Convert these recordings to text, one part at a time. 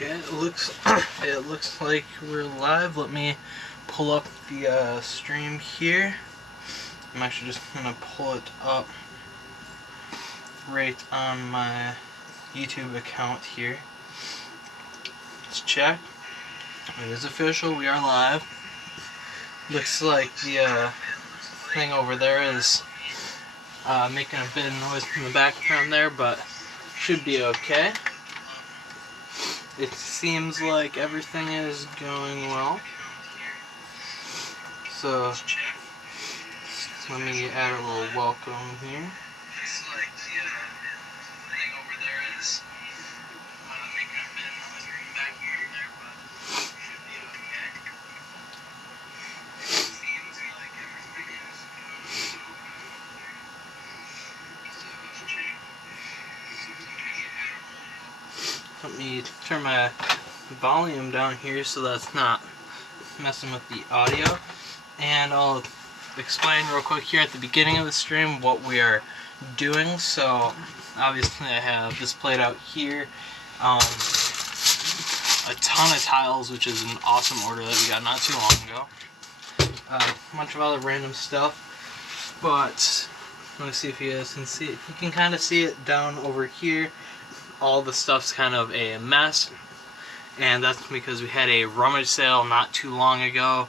Okay, it looks like we're live. Let me pull up the stream here. I'm actually just gonna pull it up right on my YouTube account here. Let's check. It is official. We are live. Looks like the thing over there is making a bit of noise in the background there, but should be okay. It seems like everything is going well. So let me add a little welcome here. Let me turn my volume down here so that's not messing with the audio. And I'll explain real quick here at the beginning of the stream what we are doing. So obviously I have this played out here. A ton of tiles, which is an awesome order that we got not too long ago. A bunch of other random stuff. But let me see if you guys can see it. You can kind of see it down over here. All the stuff's kind of a mess, and that's because we had a rummage sale not too long ago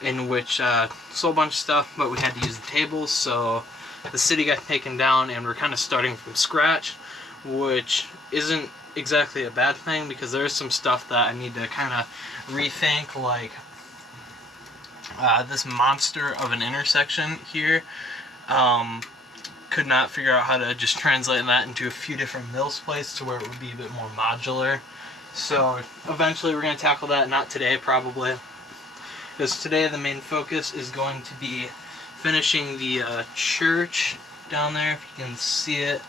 in which sold a bunch of stuff, but we had to use the tables, so the city got taken down and we're kind of starting from scratch, which isn't exactly a bad thing because there's some stuff that I need to kind of rethink, like this monster of an intersection here. Could not figure out how to just translate that into a few different MILS plates to where it would be a bit more modular. So eventually we're going to tackle that, not today probably, because today the main focus is going to be finishing the church down there, if you can see it,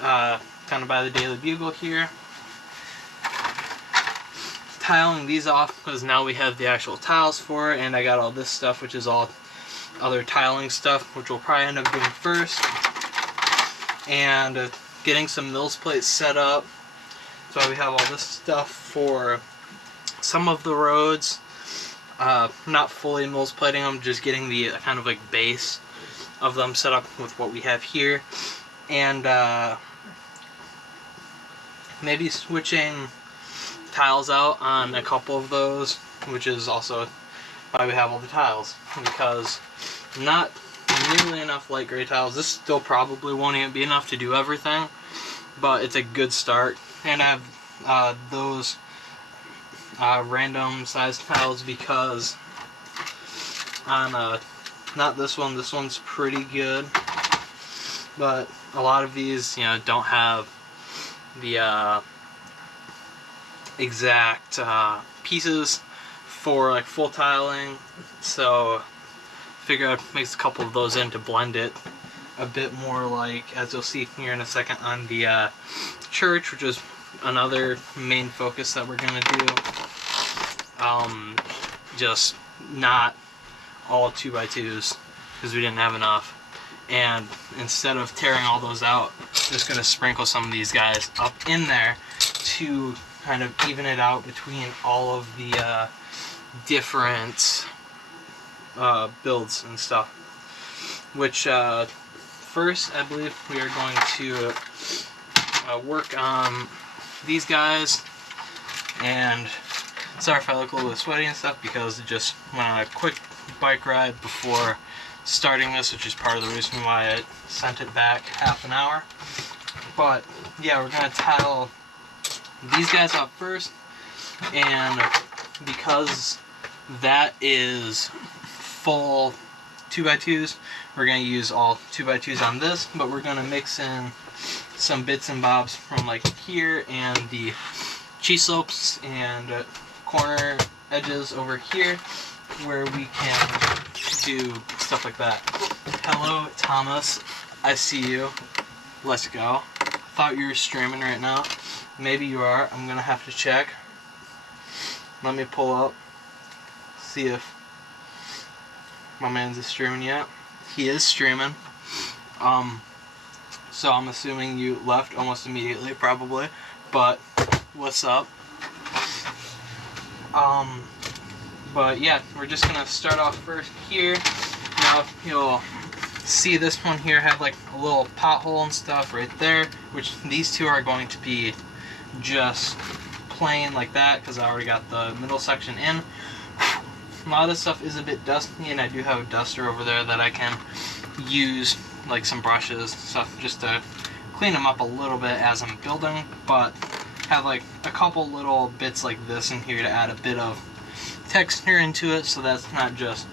kind of by the Daily Bugle here. Tiling these off because now we have the actual tiles for it, and I got all this stuff, which is all other tiling stuff, which we'll probably end up doing first, and getting some MILS plates set up. So we have all this stuff for some of the roads, not fully MILS plating them, just getting the kind of like base of them set up with what we have here, and maybe switching tiles out on a couple of those, which is also why we have all the tiles, because not nearly enough light gray tiles. This still probably won't even be enough to do everything, but it's a good start. And I have those random sized tiles because on not this one's pretty good, but a lot of these, you know, don't have the exact pieces for like full tiling, so figure I'd mix a couple of those in to blend it a bit more, like as you'll see here in a second on the church, which is another main focus that we're gonna do. Just not all 2x2s because we didn't have enough, and instead of tearing all those out, just gonna sprinkle some of these guys up in there to kind of even it out between all of the different builds and stuff. Which first I believe we are going to work on these guys, and sorry if I look a little bit sweaty and stuff because I just went on a quick bike ride before starting this, which is part of the reason why I sent it back half an hour. But yeah, we're gonna tile these guys up first, and because that is full 2x2s, we're going to use all 2x2s on this, but we're going to mix in some bits and bobs from like here and the cheese slopes and corner edges over here where we can do stuff like that. Hello Thomas, I see you. Let's go. Thought you were streaming right now. Maybe you are. I'm going to have to check. Let me pull up, see if my man's streaming yet. He is streaming. So I'm assuming you left almost immediately, probably. But what's up? But yeah, we're just gonna start off first here. Now you'll see this one here have like a little pothole and stuff right there, which these two are going to be just plain like that because I already got the middle section in. A lot of this stuff is a bit dusty, and I do have a duster over there that I can use, like some brushes, stuff, just to clean them up a little bit as I'm building, but have like a couple little bits like this in here to add a bit of texture into it, so that's not just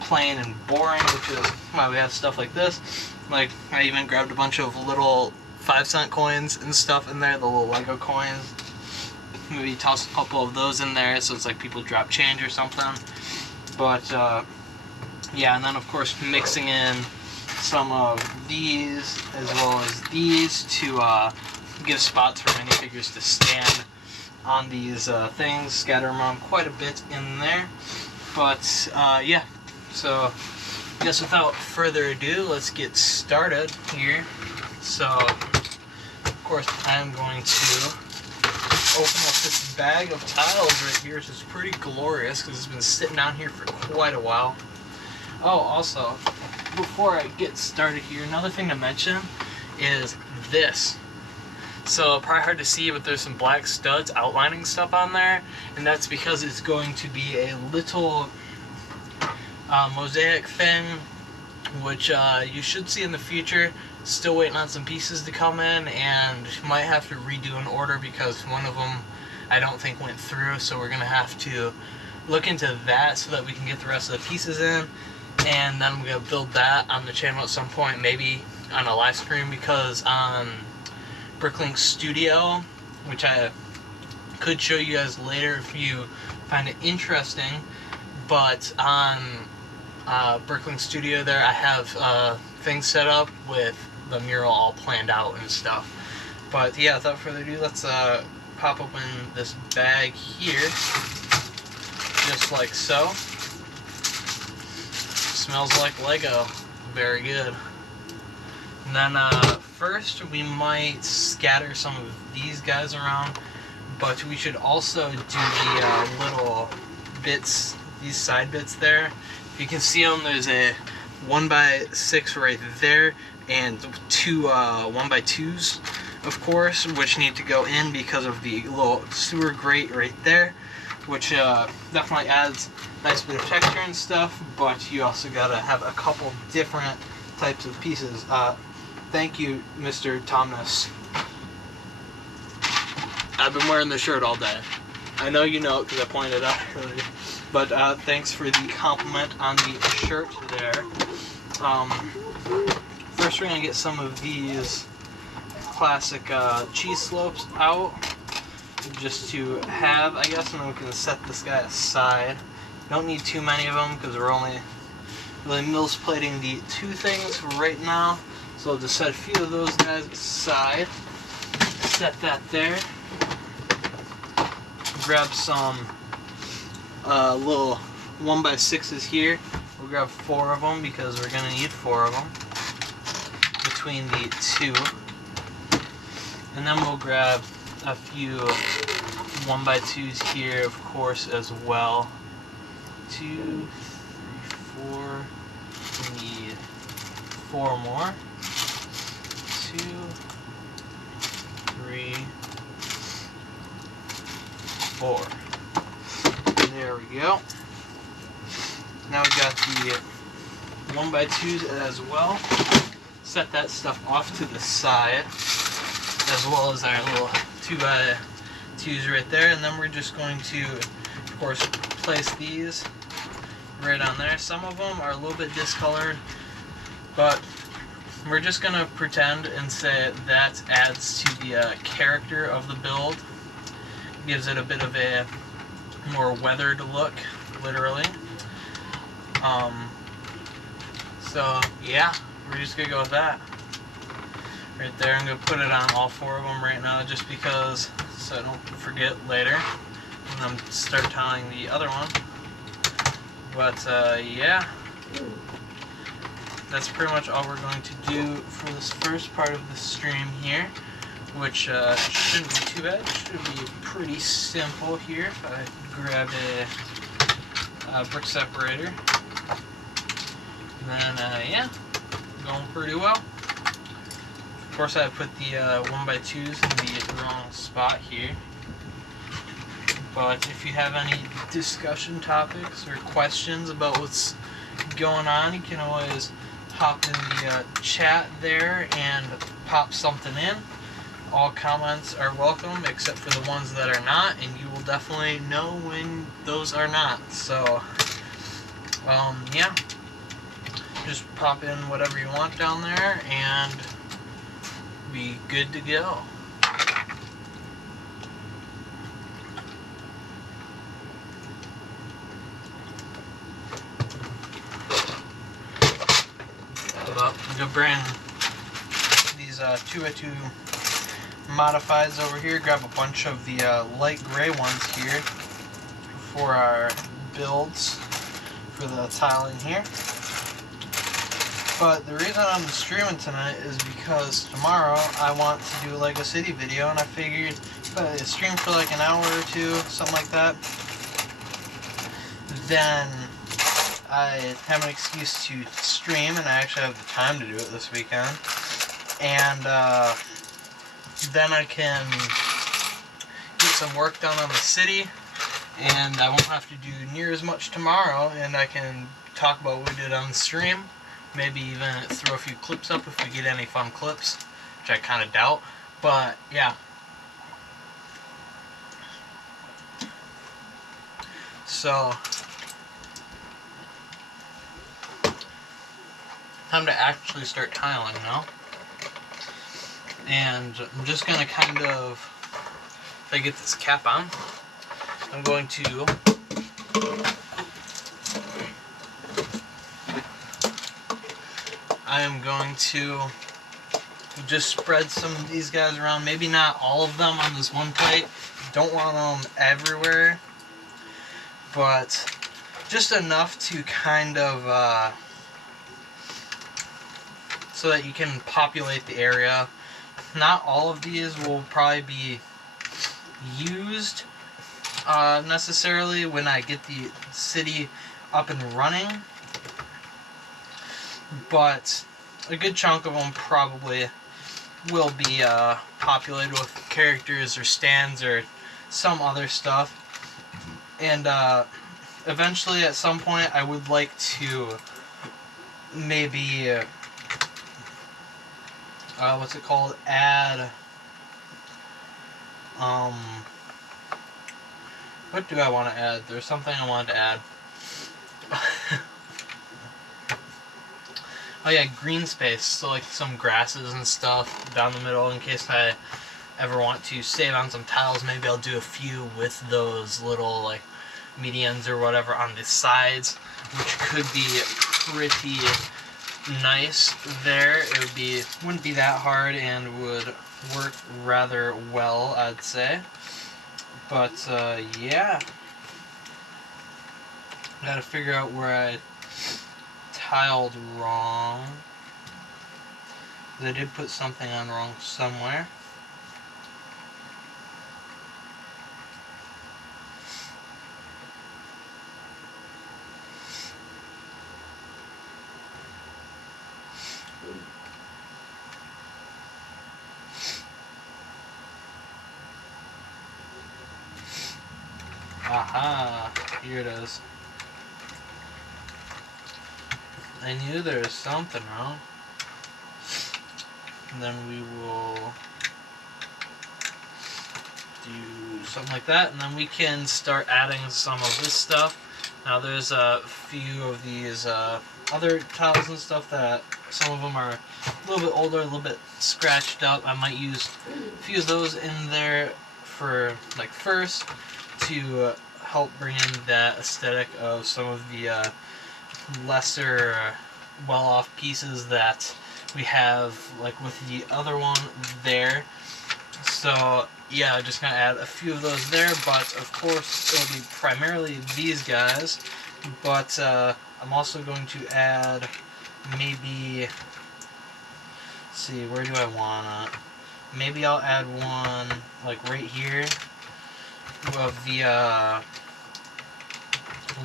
plain and boring, which is why we have stuff like this. Like, I even grabbed a bunch of little 5-cent coins and stuff in there, the little Lego coins. Maybe toss a couple of those in there so it's like people drop change or something. But yeah, and then of course mixing in some of these as well as these to give spots for minifigures to stand on these things, scatter them around quite a bit in there. But yeah, so I guess without further ado, let's get started here. So of course I'm going to open up this bag of tiles right here, which is pretty glorious because it's been sitting down here for quite a while. Oh, also, before I get started here, another thing to mention is this. So probably hard to see, but there's some black studs outlining stuff on there, and that's because it's going to be a little mosaic thing, which you should see in the future. Still waiting on some pieces to come in, and might have to redo an order because one of them I don't think went through, so we're gonna have to look into that so that we can get the rest of the pieces in, and then we're gonna build that on the channel at some point, maybe on a live stream, because on Bricklink Studio, which I could show you guys later if you find it interesting, but on Bricklink Studio there I have things set up with the mural all planned out and stuff. But yeah, without further ado, let's pop open this bag here, just like so. Smells like Lego, very good. And then first we might scatter some of these guys around, but we should also do the little bits, these side bits there. If you can see them, there's a 1x6 right there, and two 1x2s, of course, which need to go in because of the little sewer grate right there, which definitely adds a nice bit of texture and stuff, but you also gotta have a couple different types of pieces. Thank you, Mr. Tomness. I've been wearing this shirt all day. I know you know it because I pointed it out earlier. But thanks for the compliment on the shirt there. First we're going to get some of these classic cheese slopes out, just to have, I guess, and then we can set this guy aside. Don't need too many of them because we're only really MILS plating the two things right now. So I'll just set a few of those guys aside. Set that there. Grab some little 1x6s here. We'll grab 4 of them because we're going to need 4 of them between the two. And then we'll grab a few 1x2s here, of course, as well. 2, 3, 4. We need 4 more. 2, 3, 4. There we go. Now we got the 1x2s as well. Set that stuff off to the side, as well as our little 2x2s right there. And then we're just going to, of course, place these right on there. Some of them are a little bit discolored, but we're just going to pretend and say that adds to the character of the build. Gives it a bit of a more weathered look, literally. So yeah, we're just gonna go with that right there. I'm gonna put it on all 4 of them right now, just because, so I don't forget later, and then start tiling the other one. But yeah, that's pretty much all we're going to do for this first part of the stream here. which shouldn't be too bad. Should be pretty simple here if I grab a brick separator. And then, yeah, going pretty well. Of course, I put the 1x2s in the wrong spot here. But if you have any discussion topics or questions about what's going on, you can always hop in the chat there and pop something in. All comments are welcome except for the ones that are not, and you will definitely know when those are not. So, yeah, just pop in whatever you want down there and be good to go. I'm gonna bring these 2x2 modifieds over here, grab a bunch of the light gray ones here for our builds for the tiling here. But the reason I'm streaming tonight is because tomorrow I want to do a Lego City video, and I figured if I stream for like an hour or two, something like that, then I have an excuse to stream, and I actually have the time to do it this weekend. And then I can get some work done on the city, and I won't have to do near as much tomorrow, and I can talk about what we did on the stream. Maybe even throw a few clips up if we get any fun clips, which I kind of doubt. But yeah. So, time to actually start tiling now. And I'm just going to kind of, if I get this cap on, I'm going to just spread some of these guys around. Maybe not all of them on this one plate. Don't want them everywhere. But just enough to kind of, so that you can populate the area. Not all of these will probably be used necessarily when I get the city up and running, but a good chunk of them probably will be populated with characters or stands or some other stuff. And eventually at some point I would like to maybe what's it called? Add, what do I want to add? There's something I wanted to add. Oh yeah, green space. So like some grasses and stuff down the middle in case I ever want to save on some tiles. Maybe I'll do a few with those little like medians or whatever on the sides, which could be pretty nice there. Wouldn't be that hard and would work rather well, I'd say. But yeah, gotta figure out where I tiled wrong. I did put something on wrong somewhere. Aha, here it is. I knew there was something wrong. And then we will do something like that, and then we can start adding some of this stuff. Now there's a few of these other tiles and stuff that some of them are a little bit older, a little bit scratched up. I might use a few of those in there for like first to help bring in that aesthetic of some of the lesser well-off pieces that we have, like with the other one there. So yeah, just gonna add a few of those there, but of course it'll be primarily these guys. But I'm also going to add maybe, let's see, where do I wanna? maybe I'll add one like right here of the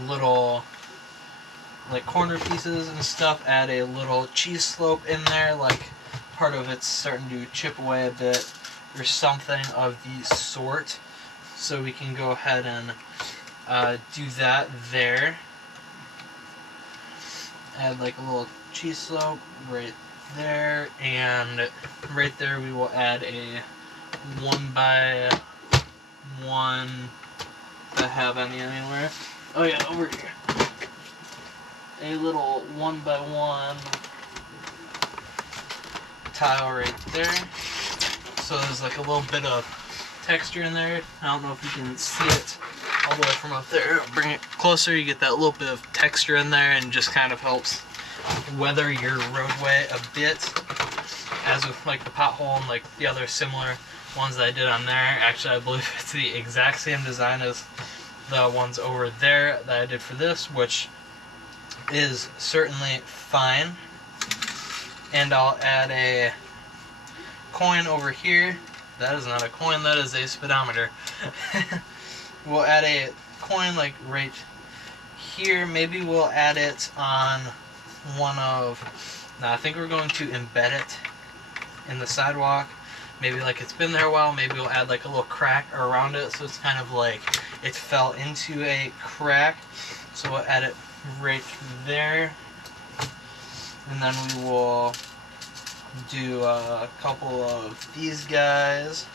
little like corner pieces and stuff. Add a little cheese slope in there, like part of it's starting to chip away a bit or something of the sort. So we can go ahead and do that there. Add like a little cheese slope right there, and right there we will add a 1x1. If I have any anywhere. Oh yeah, over here. A little 1x1 tile right there. So there's like a little bit of texture in there. I don't know if you can see it all the way from up there. Bring it closer, you get that little bit of texture in there, and just kind of helps weather your roadway a bit. As with like the pothole and like the other similar ones that I did on there. Actually, I believe it's the exact same design as the ones over there that I did for this, which is certainly fine. And I'll add a coin over here. That is not a coin, that is a speedometer. We'll add a coin like right here. Maybe we'll add it on one of... Now I think we're going to embed it in the sidewalk. Maybe like it's been there a while. Maybe we'll add like a little crack around it, so it's kind of like it fell into a crack. So we'll add it right there. And then we will do a couple of these guys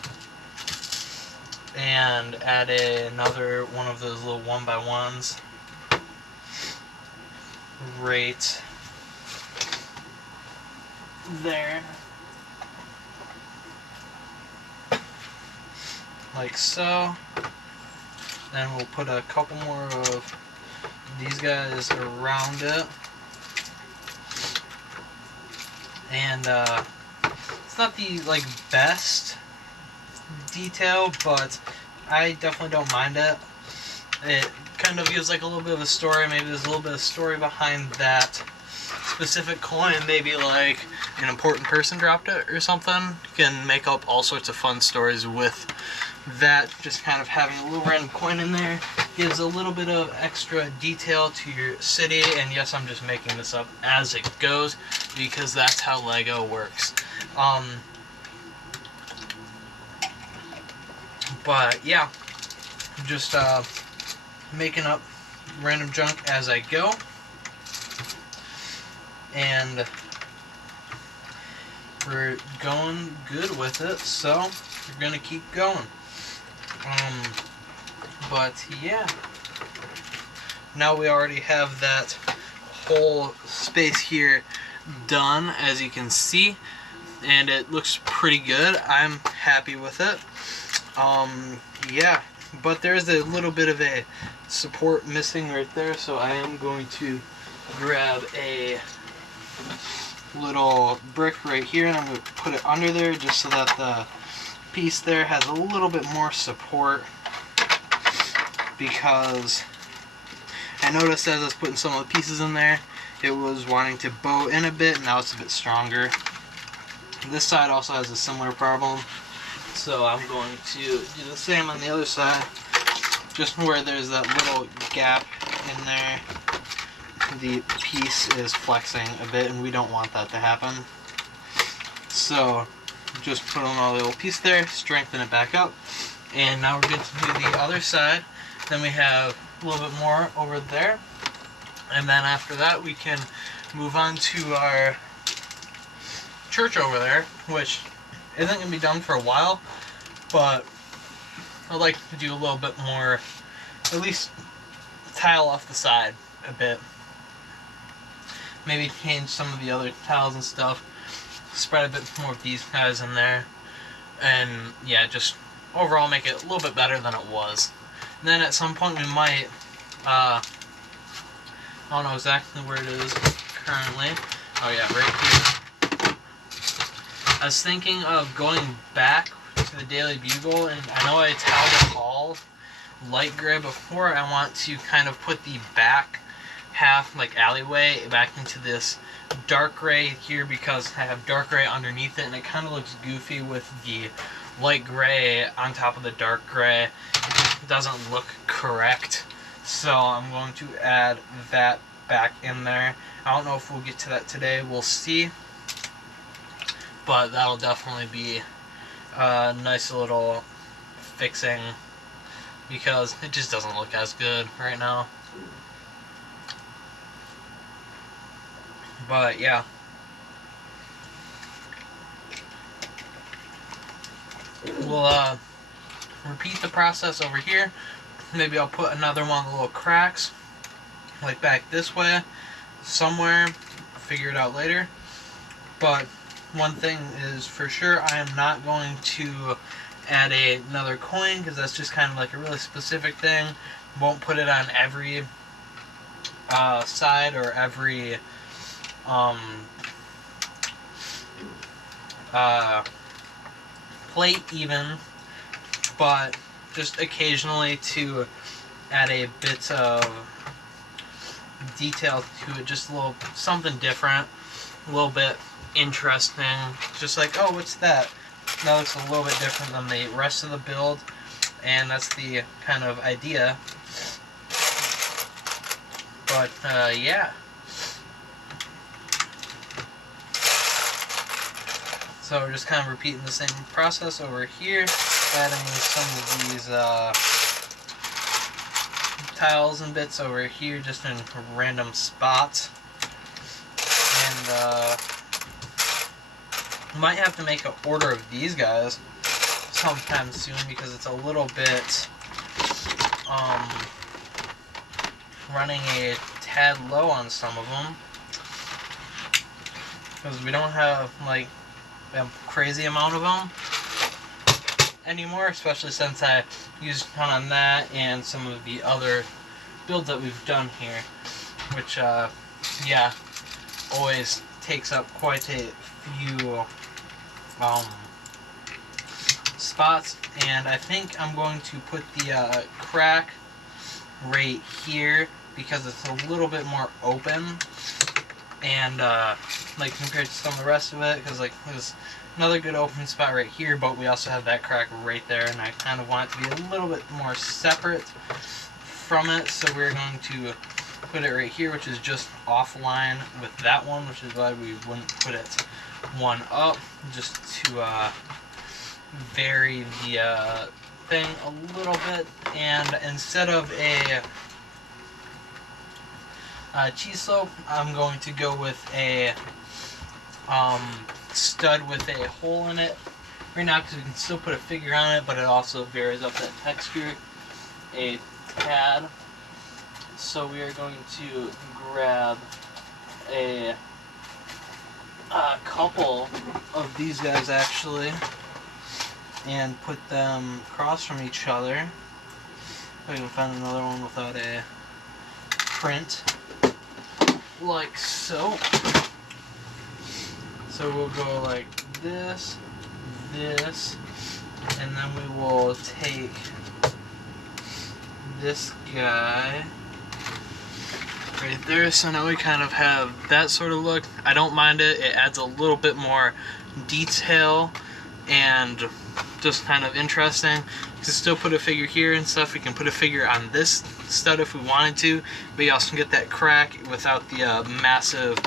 and add another one of those little 1x1s right there, like so. Then we'll put a couple more of these guys around it. And it's not the like best detail, but I definitely don't mind it. It kind of gives like a little bit of a story. Maybe there's a little bit of story behind that specific coin. Maybe like an important person dropped it or something. You can make up all sorts of fun stories with that. Just kind of having a little random coin in there gives a little bit of extra detail to your city. And yes, I'm just making this up as it goes because that's how Lego works. But yeah, just making up random junk as I go, and we're going good with it, so we're gonna keep going. But yeah, now we already have that whole space here done, as you can see, and it looks pretty good. I'm happy with it. Yeah, but there's a little bit of a support missing right there, so I am going to grab a little brick right here and I'm going to put it under there just so that the piece there has a little bit more support, because I noticed as I was putting some of the pieces in there, it was wanting to bow in a bit, and now it's a bit stronger. This side also has a similar problem, so I'm going to do the same on the other side. Just where there's that little gap in there, the piece is flexing a bit, and we don't want that to happen. So just put on all the little piece there, strengthen it back up, and now we're good to do the other side. Then we have a little bit more over there, and then after that we can move on to our church over there, which isn't going to be done for a while, but I'd like to do a little bit more, at least tile off the side a bit. Maybe change some of the other tiles and stuff, spread a bit more of these guys in there, and yeah, just overall make it a little bit better than it was. And then at some point we might, I don't know exactly where it is currently. Oh yeah, right here. I was thinking of going back to the Daily Bugle, and I know I tiled it all light gray before. I want to kind of put the back half like alleyway back into this dark gray here, because I have dark gray underneath it, and it kind of looks goofy with the light gray on top of the dark gray. It just doesn't look correct, so I'm going to add that back in there. I don't know if we'll get to that today, we'll see, but that'll definitely be a nice little fixing, because it just doesn't look as good right now. But yeah, we'll repeat the process over here. Maybe I'll put another one of the little cracks like back this way somewhere, figure it out later. But one thing is for sure, I am not going to add another coin, because that's just kind of like a really specific thing. Won't put it on every side or every plate even, but just occasionally to add a bit of detail to it, just a little something different, a little bit interesting, just like, oh, what's that? That looks a little bit different than the rest of the build, and that's the kind of idea. But yeah. So we're just kind of repeating the same process over here, adding some of these tiles and bits over here just in random spots. And might have to make an order of these guys sometime soon, because it's a little bit running a tad low on some of them, because we don't have like a crazy amount of them anymore, especially since I used a ton on that and some of the other builds that we've done here, which yeah, always takes up quite a few spots. And I think I'm going to put the crack right here, because it's a little bit more open, and like compared to some of the rest of it, because like there's another good open spot right here, but we also have that crack right there, and I kind of want it to be a little bit more separate from it, so we're going to put it right here, which is just offline with that one, which is why we wouldn't put it one up, just to vary the thing a little bit. And instead of a cheese slope, I'm going to go with a stud with a hole in it right now, because we can still put a figure on it, but it also varies up that texture a tad. So we are going to grab a couple of these guys actually, and put them across from each other. If I can find another one without a print, like so. So we'll go like this, this, and then we will take this guy right there. So now we kind of have that sort of look. I don't mind it. It adds a little bit more detail and just kind of interesting. You can still put a figure here and stuff. We can put a figure on this stud if we wanted to, but you also can get that crack without the massive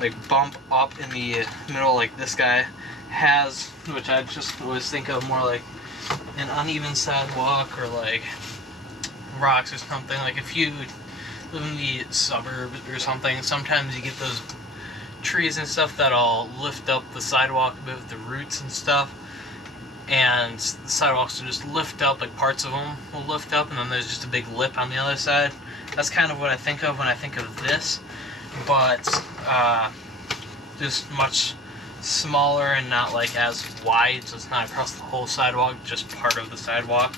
like bump up in the middle like this guy has, which I just always think of more like an uneven sidewalk or like rocks or something. Like if you live in the suburbs or something, sometimes you get those trees and stuff that'll lift up the sidewalk a bit with the roots and stuff, and the sidewalks will just lift up, like parts of them will lift up, and then there's just a big lip on the other side. That's kind of what I think of when I think of this, but just much smaller and not like as wide, so it's not across the whole sidewalk, just part of the sidewalk.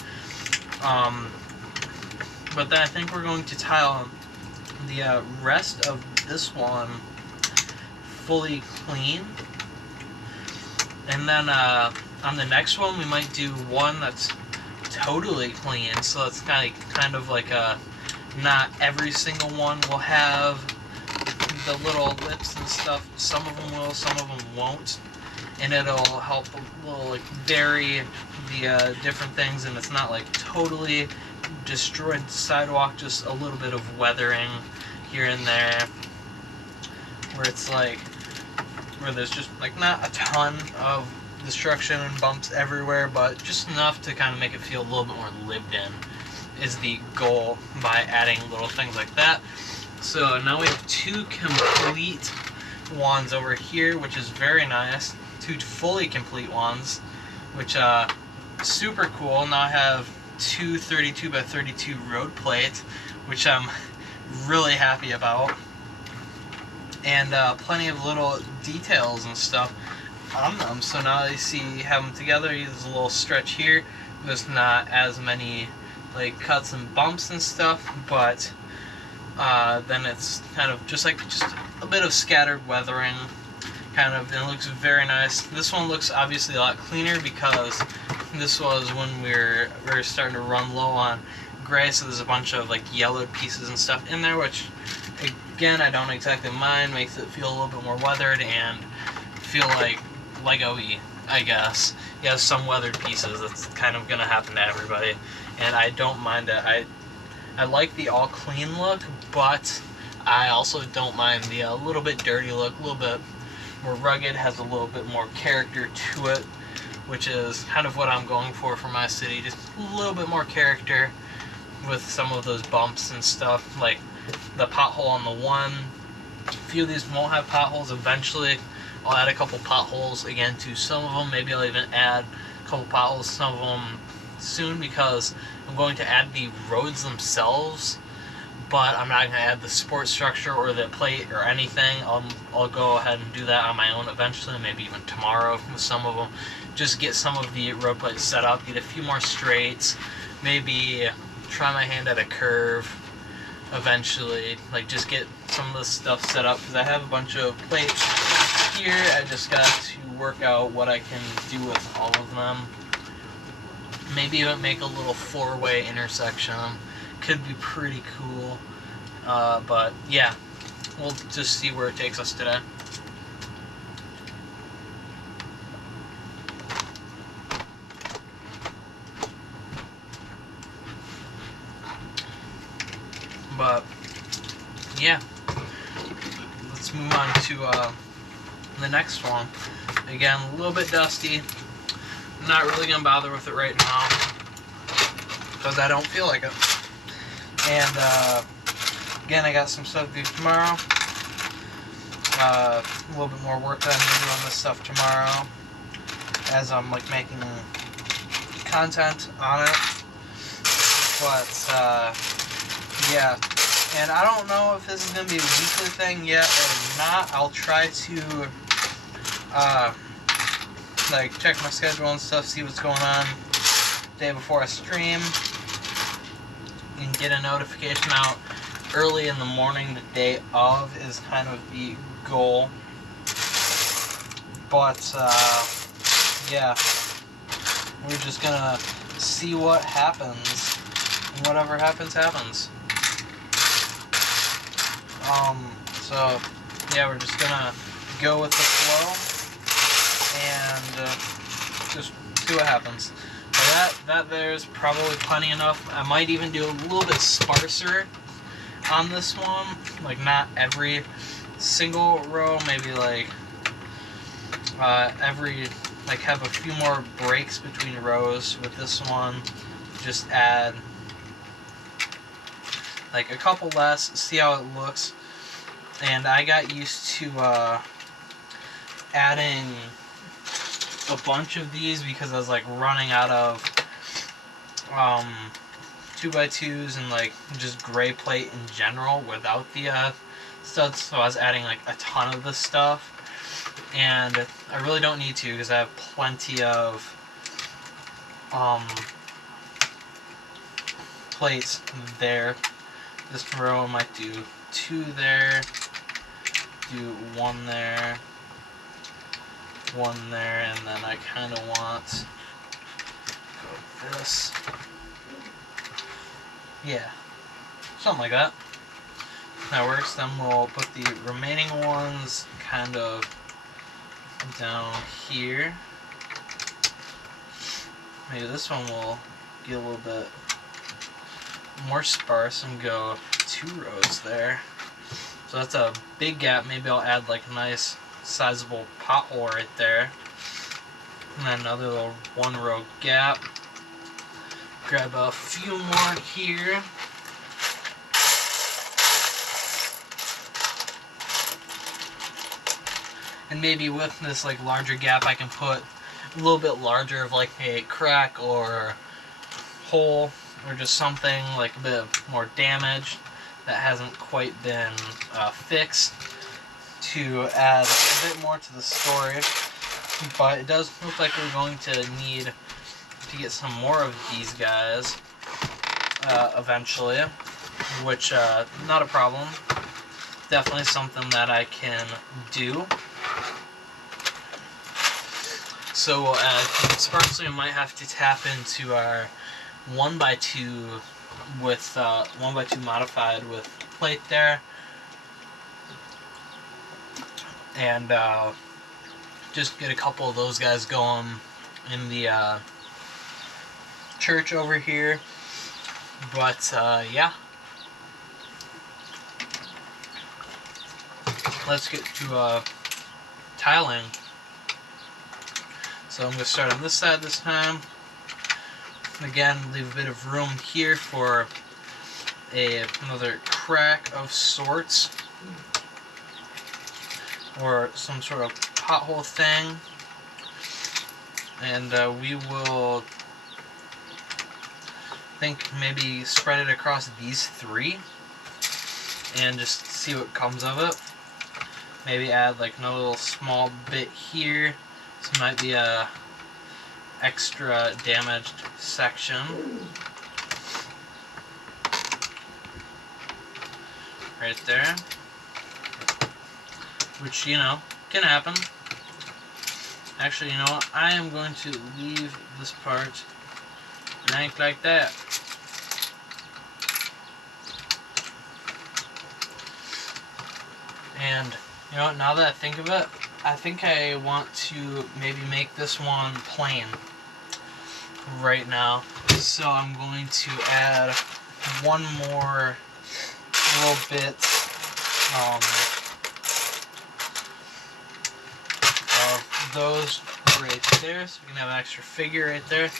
But then I think we're going to tile the rest of this one fully clean, and then on the next one we might do one that's totally clean, so it's kind of like a not every single one will have the little lips and stuff. Some of them will, some of them won't, and it'll help a little like vary the different things, and it's not like totally destroyed the sidewalk, just a little bit of weathering here and there, where it's like where there's just like not a ton of destruction and bumps everywhere, but just enough to kind of make it feel a little bit more lived in is the goal by adding little things like that. So now we have 2 complete wands over here, which is very nice. 2 fully complete wands, which super cool. Now I have 2 32 by 32 road plates, which I'm really happy about, and plenty of little details and stuff on them. So now you see, have them together. There's a little stretch here. There's not as many like cuts and bumps and stuff, but then it's kind of just a bit of scattered weathering, kind of, and it looks very nice. This one looks obviously a lot cleaner because this was when we were starting to run low on gray, so there's a bunch of like yellowed pieces and stuff in there, which again I don't exactly mind. Makes it feel a little bit more weathered and feel like Lego-y, I guess. You have some weathered pieces. That's kind of gonna happen to everybody, and I don't mind it. I like the all clean look, but I also don't mind the little bit dirty look, a little bit more rugged, has a little bit more character to it, which is kind of what I'm going for my city. Just a little bit more character with some of those bumps and stuff, like the pothole on the one. A few of these won't have potholes. Eventually I'll add a couple potholes again to some of them. Maybe I'll even add a couple potholes to some of them soon, because I'm going to add the roads themselves, but I'm not going to add the support structure or the plate or anything. I'll go ahead and do that on my own eventually, maybe even tomorrow with some of them. Just get some of the road plates set up, get a few more straights, maybe try my hand at a curve eventually, like just get some of this stuff set up, because I have a bunch of plates here. I just got to work out what I can do with all of them. Maybe even make a little 4-way intersection. Could be pretty cool. But yeah, we'll just see where it takes us today. But yeah, let's move on to the next one. Again, a little bit dusty. I'm not really going to bother with it right now because I don't feel like it. And again, I got some stuff to do tomorrow. A little bit more work that I'm going to do on this stuff tomorrow, as I'm like making content on it. But yeah, and I don't know if this is going to be a weekly thing yet or not. I'll try to like check my schedule and stuff, see what's going on the day before I stream, and get a notification out early in the morning the day of is kind of the goal. But yeah, we're just gonna see what happens, and whatever happens happens. So yeah, we're just gonna go with the flow and just see what happens. That there's probably plenty enough. I might even do a little bit sparser on this one, like not every single row, maybe like have a few more breaks between rows with this one. Just add like a couple less, see how it looks. And I got used to adding a bunch of these because I was like running out of 2x2s and like just gray plate in general without the studs, so I was adding like a ton of this stuff, and I really don't need to because I have plenty of plates there. This row I might do 2 there, do 1 there, 1 there, and then I kind of want go this. Yeah, something like that. That works. Then we'll put the remaining ones kind of down here. Maybe this one will get a little bit more sparse and go 2 rows there. So that's a big gap. Maybe I'll add like a nice sizable pothole right there. And then another little 1 row gap. Grab a few more here. And maybe with this like larger gap I can put a little bit larger of like a crack or hole or just something like a bit more damage that hasn't quite been fixed to add a bit more to the story. But it does look like we're going to need to get some more of these guys eventually, which not a problem. Definitely something that I can do. So we'll add sparsely. We might have to tap into our 1x2 with 1x2 modified with plate there, and just get a couple of those guys going in the church over here. But yeah, let's get to tiling. So I'm going to start on this side this time. Again, leave a bit of room here for another crack of sorts, or some sort of pothole thing. And we will, maybe spread it across these 3 and just see what comes of it. Maybe add like another little small bit here. This might be a extra damaged section. Right there. Which, you know, can happen. Actually, you know what? I am going to leave this part blank like that. And, you know what? Now that I think of it, I think I want to maybe make this one plain right now. So I'm going to add one more little bit of those right there, so we can have an extra figure right there.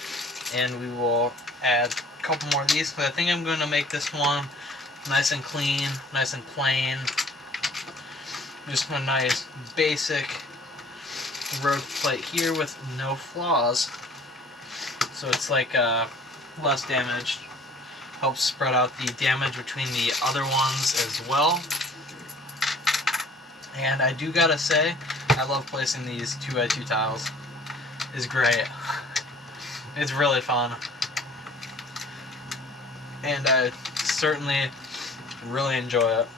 And we will add a couple more of these, because I think I'm going to make this one nice and clean, nice and plain. Just a nice basic road plate here with no flaws. So it's like less damaged. Helps spread out the damage between the other ones as well. And I do gotta say, I love placing these 2x2 tiles. It's great. It's really fun. And I certainly really enjoy it.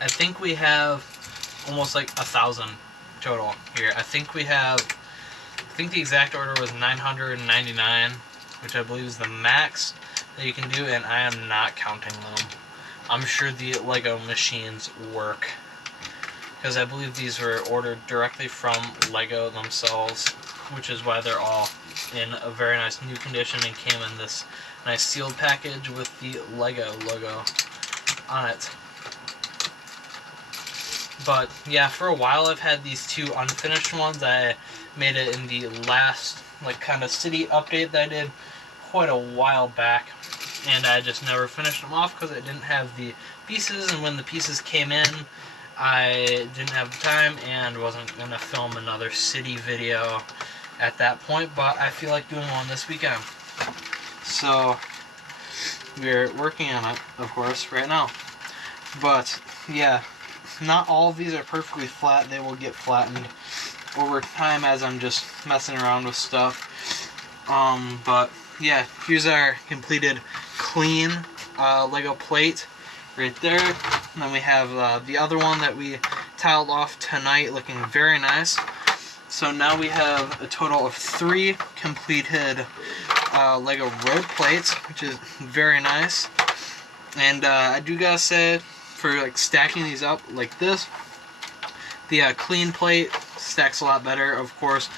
I think we have almost like 1,000 total here. I think the exact order was 999, which I believe is the max that you can do, and I am not counting them. I'm sure the Lego machines work, because I believe these were ordered directly from Lego themselves, which is why they're all in a very nice new condition and came in this nice sealed package with the Lego logo on it. But yeah, for a while I've had these 2 unfinished ones. I made it in the last like kind of city update that I did quite a while back, and I just never finished them off because I didn't have the pieces, and when the pieces came in I didn't have the time and wasn't going to film another city video at that point, but I feel like doing one this weekend. So we're working on it, of course, right now. But yeah, not all of these are perfectly flat. They will get flattened over time as I'm just messing around with stuff. But yeah, here's our completed clean Lego plate right there. And then we have the other one that we tiled off tonight, looking very nice. So now we have a total of 3 completed Lego road plates, which is very nice. And I do gotta say, for like stacking these up like this, the clean plate stacks a lot better, of course,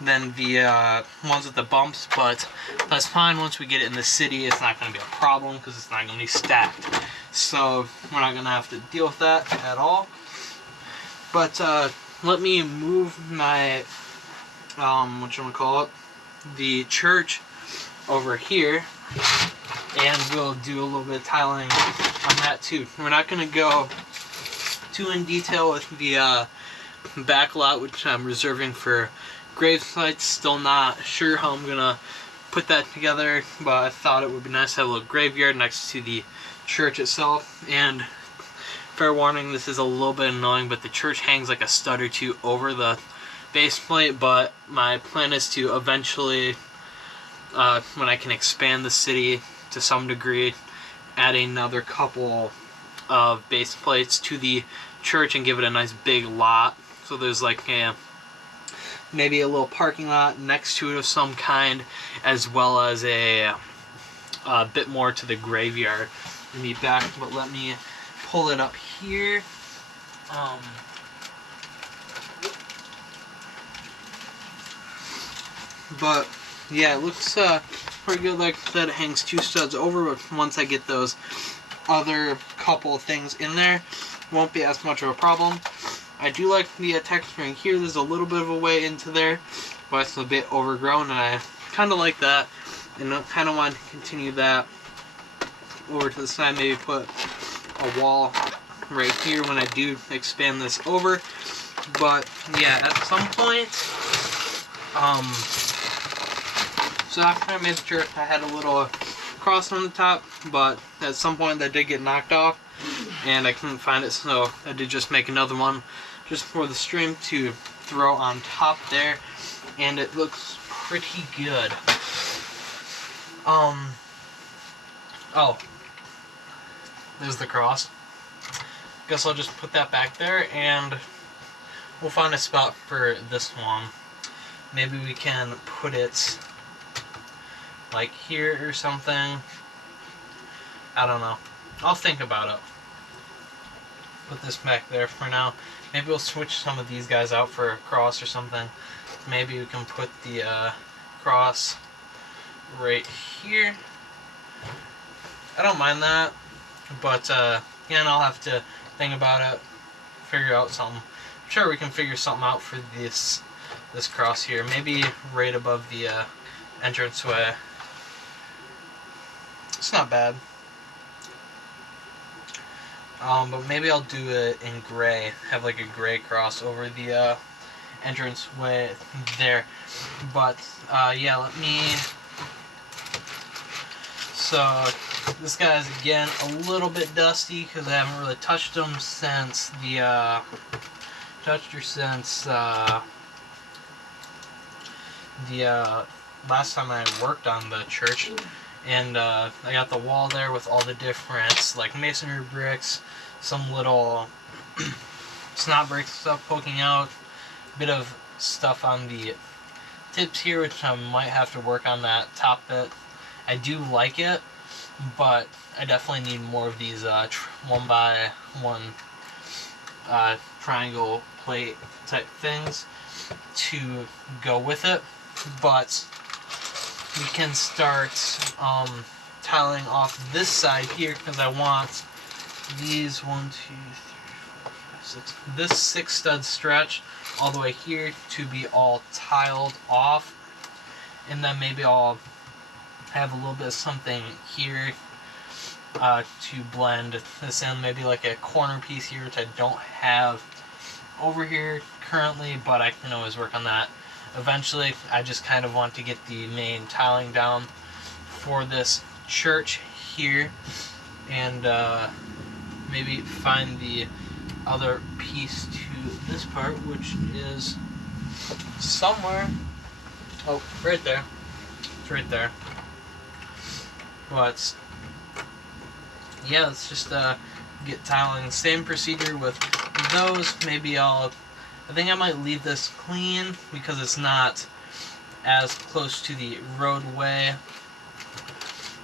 than the ones with the bumps, but that's fine. Once we get it in the city, it's not going to be a problem because it's not going to be stacked. So we're not going to have to deal with that at all. But let me move my, the church over here, and we'll do a little bit of tiling on that too. We're not going to go too in detail with the back lot, which I'm reserving for grave sites. Still not sure how I'm gonna put that together, but I thought it would be nice to have a little graveyard next to the church itself. And fair warning, this is a little bit annoying, but the church hangs like a stud or two over the base plate. But my plan is to eventually, when I can expand the city to some degree, add another couple of base plates to the church and give it a nice big lot. So there's like maybe a little parking lot next to it of some kind, as well as a bit more to the graveyard. Let me back, but let me pull it up here. But yeah, it looks pretty good. Like I said, it hangs 2 studs over, but once I get those other couple things in there, won't be as much of a problem. I do like the texturing here. There's a little bit of a way into there, but it's a bit overgrown, and I kind of like that, and I kind of want to continue that over to the side. Maybe put a wall right here when I do expand this over. But yeah, at some point, so after I made the church, I had a little cross on the top, but at some point that did get knocked off, and I couldn't find it, so I did just make another one just for the stream to throw on top there, and it looks pretty good. Oh, there's the cross. Guess I'll just put that back there, and we'll find a spot for this one. Maybe we can put it like here or something. I don't know. I'll think about it. Put this back there for now. Maybe we'll switch some of these guys out for a cross or something. Maybe we can put the cross right here. I don't mind that, but again, I'll have to think about it, figure out something. I'm sure we can figure something out for this cross here. Maybe right above the entranceway. It's not bad. But maybe I'll do it in gray. Have like a gray cross over the entranceway there. But yeah, let me. So this guy's again a little bit dusty because I haven't really touched him since the last time I worked on the church. And I got the wall there with all the different like masonry bricks, some little snot brick stuff poking out, a bit of stuff on the tips here, which I might have to work on that top bit. I do like it, but I definitely need more of these 1x1 triangle plate type things to go with it. But we can start tiling off this side here because I want these 1, 2, 3, 4, 5, 6. This 6 stud stretch all the way here to be all tiled off, and then maybe I'll have a little bit of something here to blend this in. Maybe like a corner piece here, which I don't have over here currently, but I can always work on that eventually. I just kind of want to get the main tiling down for this church here, and maybe find the other piece to this part, which is somewhere. Oh, right there. It's right there. But yeah, let's just get tiling. Same procedure with those. Maybe I think I might leave this clean because it's not as close to the roadway